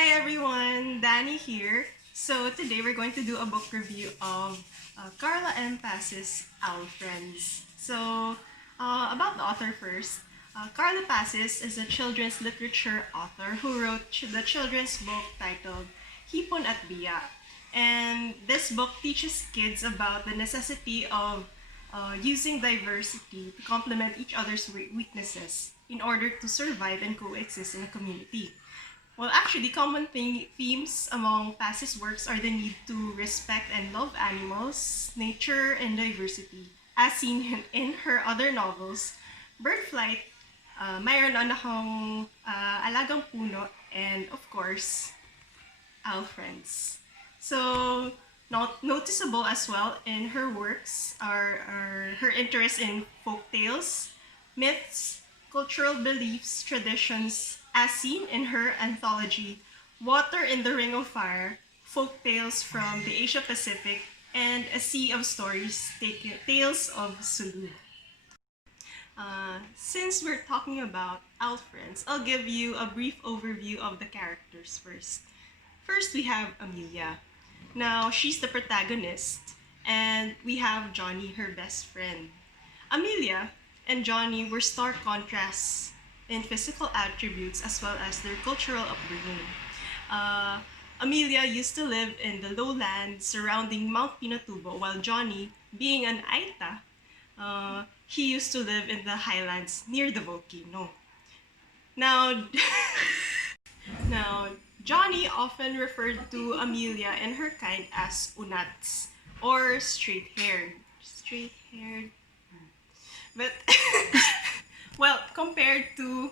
Hi everyone, Dani here. So today we're going to do a book review of Carla and Pacis' Owl Friends. About the author first. Carla Pacis is a children's literature author who wrote the children's book titled Hipon at Biya. And this book teaches kids about the necessity of using diversity to complement each other's weaknesses in order to survive and coexist in a community. Well, actually, common themes among Pacis works are the need to respect and love animals, nature, and diversity, as seen in her other novels, Bird Flight, Mayroon Akong Alagang Puno, and of course, Owl Friends. So, not noticeable as well in her works are her interest in folk tales, myths, cultural beliefs, traditions, as seen in her anthology, Water in the Ring of Fire, Folk Tales from the Asia Pacific, and A Sea of Stories, Tales of Sulu. Since we're talking about Owl Friends, I'll give you a brief overview of the characters first. First, we have Amelia. Now, she's the protagonist, and we have Johnny, her best friend. Amelia and Johnny were stark contrasts in physical attributes as well as their cultural upbringing. Uh, Amelia used to live in the lowlands surrounding Mount Pinatubo, while Johnny, being an Aita, he used to live in the highlands near the volcano. Now, now, Johnny often referred to Amelia and her kind as unats, or straight-haired. Straight-haired. But, well, compared to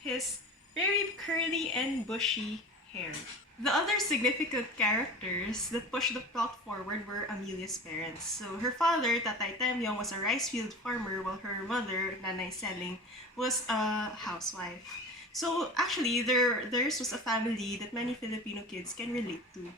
his very curly and bushy hair. The other significant characters that pushed the plot forward were Amelia's parents. So her father, Tatay Temyong, was a rice field farmer, while her mother, Nanay Seling, was a housewife. So actually, theirs was a family that many Filipino kids can relate to.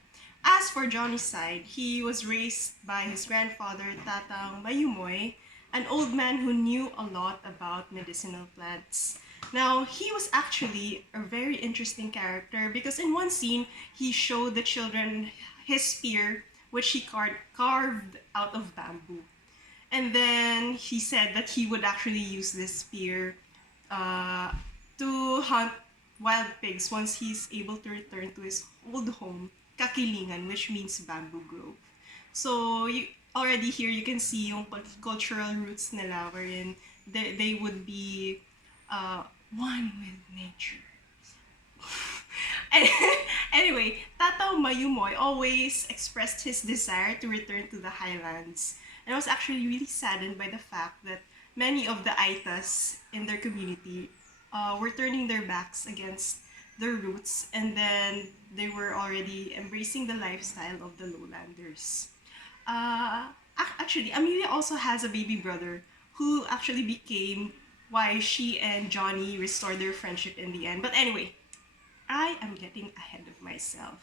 As for Johnny's side, he was raised by his grandfather, Tatang Mayumoy, an old man who knew a lot about medicinal plants. Now, he was actually a very interesting character because in one scene, he showed the children his spear, which he carved out of bamboo. And then he said that he would actually use this spear uh, to hunt wild pigs once he's able to return to his old home, Kakilingan, which means bamboo grove. So, already here you can see yung cultural roots nila wherein they would be one with nature. Anyway, Tataw Mayumoy always expressed his desire to return to the highlands. And I was actually really saddened by the fact that many of the Aitas in their community were turning their backs against their roots, and then they were already embracing the lifestyle of the lowlanders. Actually, Amelia also has a baby brother who actually became why she and Johnny restored their friendship in the end. But anyway, I am getting ahead of myself.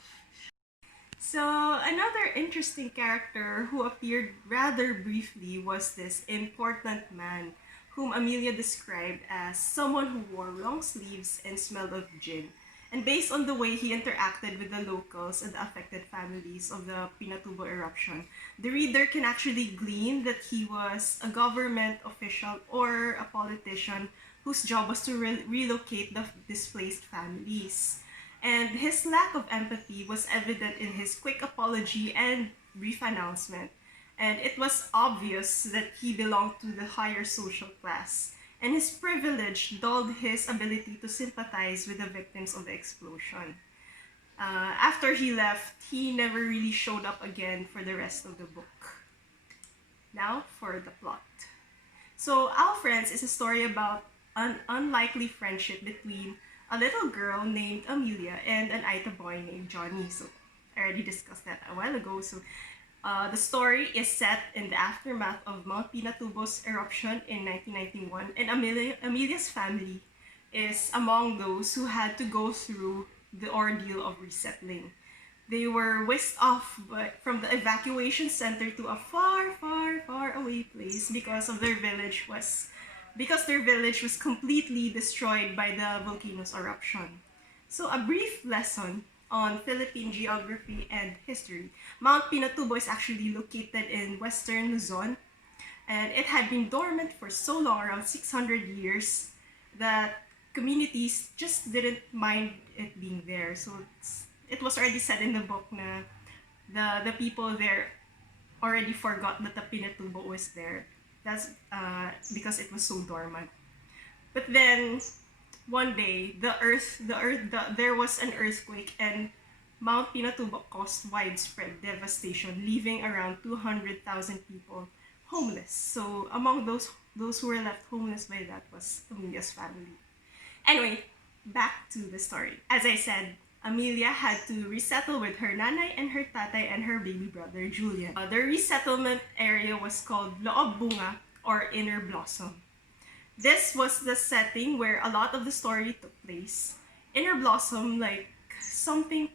So, another interesting character who appeared rather briefly was this important man whom Amelia described as someone who wore long sleeves and smelled of gin. And based on the way he interacted with the locals and the affected families of the Pinatubo eruption, the reader can actually glean that he was a government official or a politician whose job was to relocate the displaced families. And his lack of empathy was evident in his quick apology and brief announcement. And it was obvious that he belonged to the higher social class, and his privilege dulled his ability to sympathize with the victims of the explosion. After he left, he never really showed up again for the rest of the book. Now for the plot. So, Our Friends is a story about an unlikely friendship between a little girl named Amelia and an Aita boy named Johnny. So, I already discussed that a while ago. So, the story is set in the aftermath of Mount Pinatubo's eruption in 1991, and Amelia's family is among those who had to go through the ordeal of resettling. They were whisked off from the evacuation center to a far, far, far away place because their village was completely destroyed by the volcano's eruption. So, a brief lesson on Philippine geography and history. Mount Pinatubo is actually located in western Luzon, and it had been dormant for so long, around 600 years, that communities just didn't mind it being there. So it was already said in the book na the people there already forgot that the Pinatubo was there. That's because it was so dormant. But then one day, there was an earthquake, and Mount Pinatubo caused widespread devastation, leaving around 200,000 people homeless. So among those who were left homeless by that was Amelia's family. Anyway, back to the story. As I said, Amelia had to resettle with her nanay and her tatay and her baby brother Julian. The resettlement area was called Loob Bunga, or Inner Blossom. This was the setting where a lot of the story took place. Inner Blossom, like something.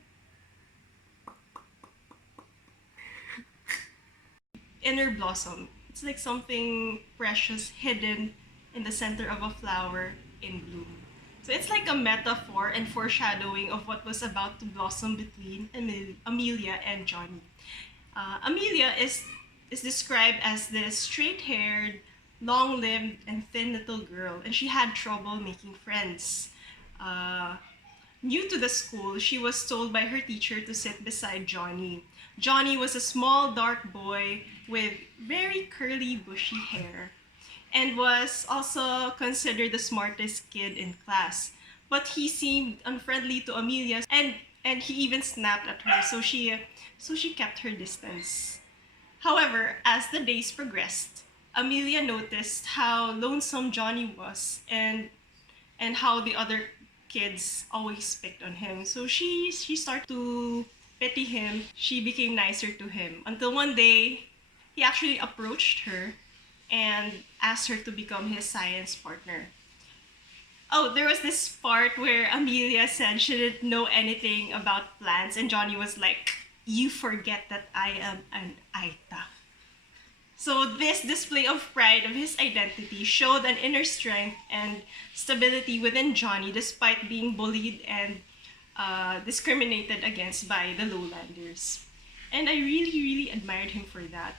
Inner Blossom. It's like something precious hidden in the center of a flower in bloom. So it's like a metaphor and foreshadowing of what was about to blossom between Amelia and Johnny. Amelia is described as this straight-haired, long-limbed, and thin little girl, and she had trouble making friends. Uh, New to the school, she was told by her teacher to sit beside Johnny. Johnny was a small, dark boy with very curly, bushy hair, and was also considered the smartest kid in class. But he seemed unfriendly to Amelia, and he even snapped at her, so she kept her distance. However, as the days progressed, Amelia noticed how lonesome Johnny was, and how the other kids always picked on him. So she started to pity him. She became nicer to him until one day he actually approached her and asked her to become his science partner. Oh, there was this part where Amelia said she didn't know anything about plants, and Johnny was like, "You forget that I am an Aita." So this display of pride of his identity showed an inner strength and stability within Johnny despite being bullied and discriminated against by the lowlanders. And I really, really admired him for that.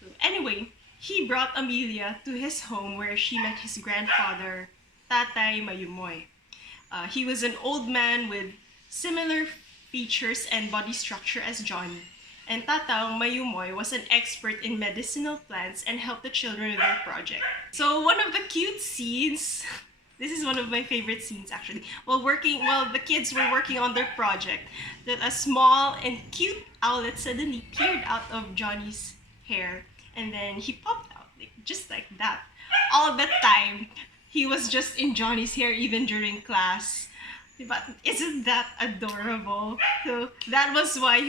So anyway, he brought Amelia to his home where she met his grandfather, Tatay Mayumoy. He was an old man with similar features and body structure as Johnny. And Tatang Mayumoy was an expert in medicinal plants and helped the children with their project. So one of the cute scenes, this is one of my favorite scenes actually, while the kids were working on their project, that a small and cute owlet suddenly peered out of Johnny's hair, and then he popped out, like, just like that. All the time, he was just in Johnny's hair even during class. But isn't that adorable? So that was why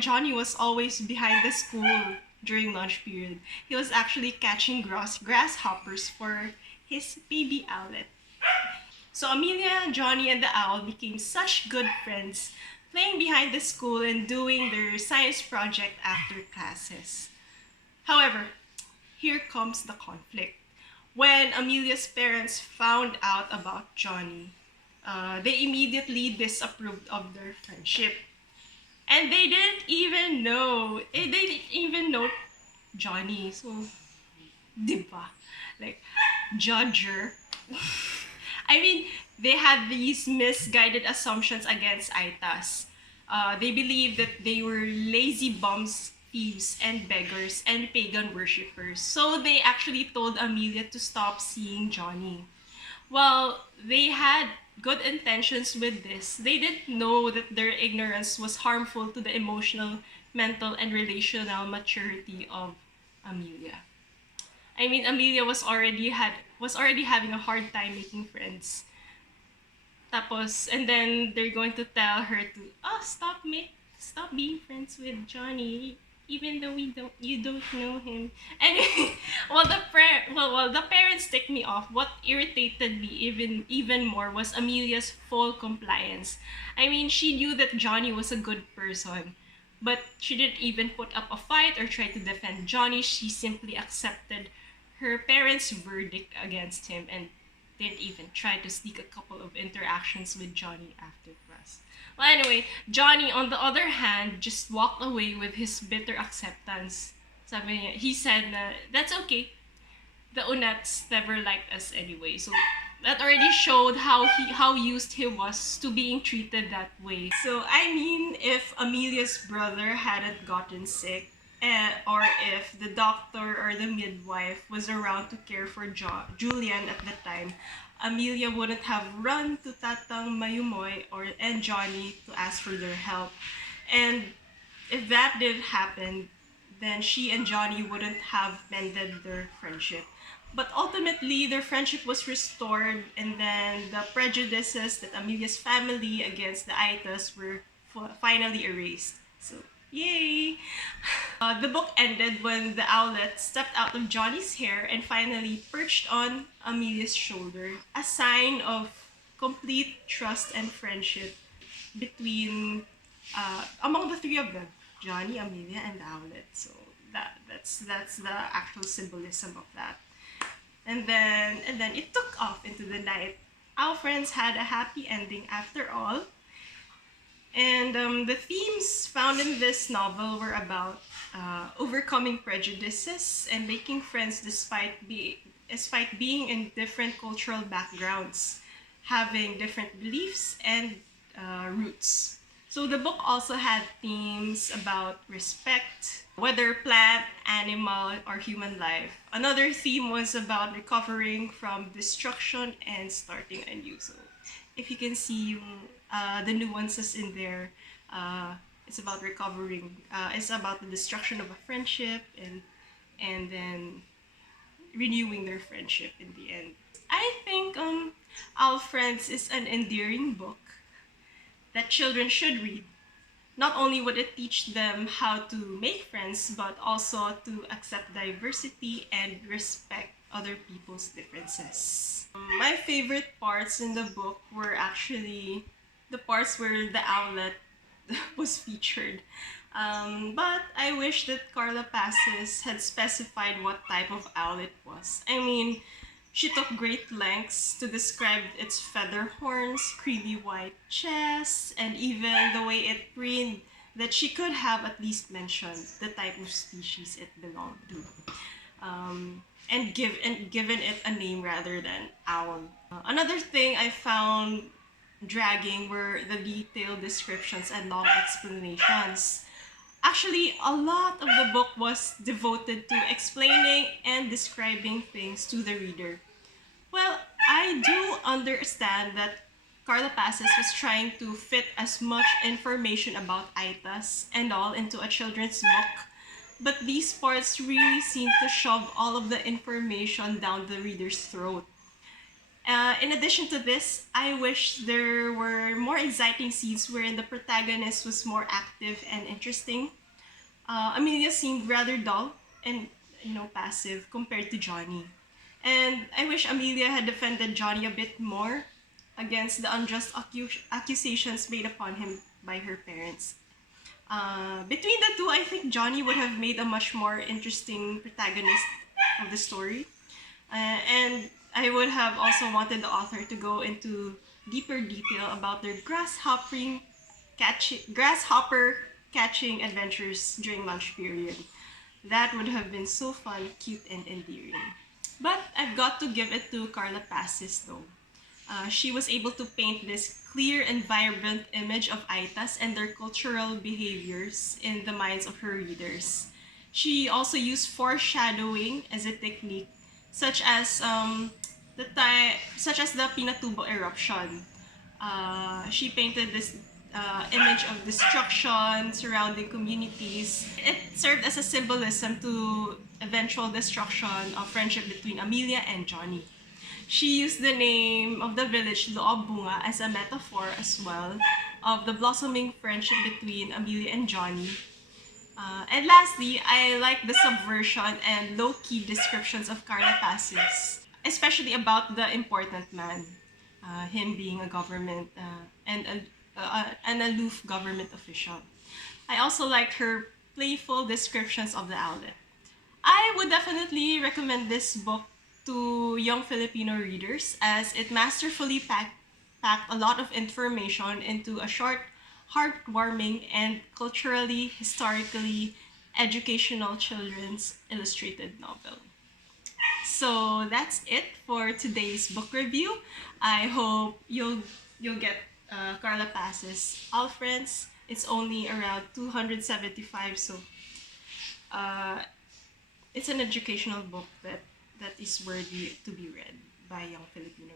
Johnny was always behind the school during lunch period. He was actually catching grasshoppers for his baby owlet. So Amelia, Johnny, and the owl became such good friends, playing behind the school and doing their science project after classes. However, here comes the conflict. When Amelia's parents found out about Johnny, they immediately disapproved of their friendship. And they didn't even know Johnny. So, diba? Like, judger. I mean, they had these misguided assumptions against Aitas. They believed that they were lazy bums, thieves, and beggars, and pagan worshippers. So they actually told Amelia to stop seeing Johnny. Well, they had good intentions with this. They didn't know that their ignorance was harmful to the emotional, mental, and relational maturity of Amelia. I mean, Amelia was already having a hard time making friends. Tapos, and then they're going to tell her to, stop being friends with Johnny, even though you don't know him. Anyway, while the parents ticked me off, what irritated me even more was Amelia's full compliance. I mean, she knew that Johnny was a good person, but she didn't even put up a fight or try to defend Johnny. She simply accepted her parents' verdict against him and didn't even try to sneak a couple of interactions with Johnny after class. Well, anyway, Johnny, on the other hand, just walked away with his bitter acceptance. Sabi niya, he said na, that's okay. The Unats never liked us anyway. So that already showed how used he was to being treated that way. So I mean, if Amelia's brother hadn't gotten sick, or if the doctor or the midwife was around to care for Julian at the time, Amelia wouldn't have run to Tatang Mayumoy and Johnny to ask for their help. And if that didn't happen, then she and Johnny wouldn't have mended their friendship. But ultimately, their friendship was restored, and then the prejudices that Amelia's family against the Aitas were finally erased. So, yay! The book ended when the owlet stepped out of Johnny's hair and finally perched on Amelia's shoulder, a sign of complete trust and friendship between among the three of them, Johnny, Amelia, and the owlet. So that's the actual symbolism of that. And then it took off into the night. Our friends had a happy ending after all. And the themes found in this novel were about overcoming prejudices and making friends despite being in different cultural backgrounds, having different beliefs and roots. So the book also had themes about respect, whether plant, animal, or human life. Another theme was about recovering from destruction and starting anew. So if you can see the nuances in there, it's about recovering. It's about the destruction of a friendship and then renewing their friendship in the end. I think Our Friends is an endearing book that children should read. Not only would it teach them how to make friends, but also to accept diversity and respect other people's differences. My favorite parts in the book were actually the parts where the owlet was featured. But I wish that Carla Pacis had specified what type of owl it was. I mean, she took great lengths to describe its feather horns, creamy white chest, and even the way it preened, that she could have at least mentioned the type of species it belonged to. And given it a name rather than owl. Another thing I found dragging were the detailed descriptions and long explanations. Actually, a lot of the book was devoted to explaining and describing things to the reader. Well, I do understand that Carla Pacis was trying to fit as much information about Aitas and all into a children's book, but these parts really seem to shove all of the information down the reader's throat. In addition to this, I wish there were more exciting scenes wherein the protagonist was more active and interesting. Amelia seemed rather dull and passive compared to Johnny. And I wish Amelia had defended Johnny a bit more against the unjust accusations made upon him by her parents. Between the two, I think Johnny would have made a much more interesting protagonist of the story. And I would have also wanted the author to go into deeper detail about their grasshopper catching adventures during lunch period. That would have been so fun, cute, and endearing. But I've got to give it to Carla Pacis though. She was able to paint this clear and vibrant image of Aitas and their cultural behaviors in the minds of her readers. She also used foreshadowing as a technique, such as the Pinatubo eruption. She painted this image of destruction surrounding communities. It served as a symbolism to eventual destruction of friendship between Amelia and Johnny. She used the name of the village, Loob Bunga, as a metaphor as well of the blossoming friendship between Amelia and Johnny. And lastly, I like the subversion and low-key descriptions of Carla Pacis, especially about the important man, him being a government and an aloof government official. I also liked her playful descriptions of the owlet. I would definitely recommend this book to young Filipino readers as it masterfully packed a lot of information into a short, heartwarming, and culturally, historically educational children's illustrated novel. So that's it for today's book review. I hope you'll get Carla Pacis Alfred's. It's only around 275, so uh, it's an educational book that is worthy to be read by young Filipino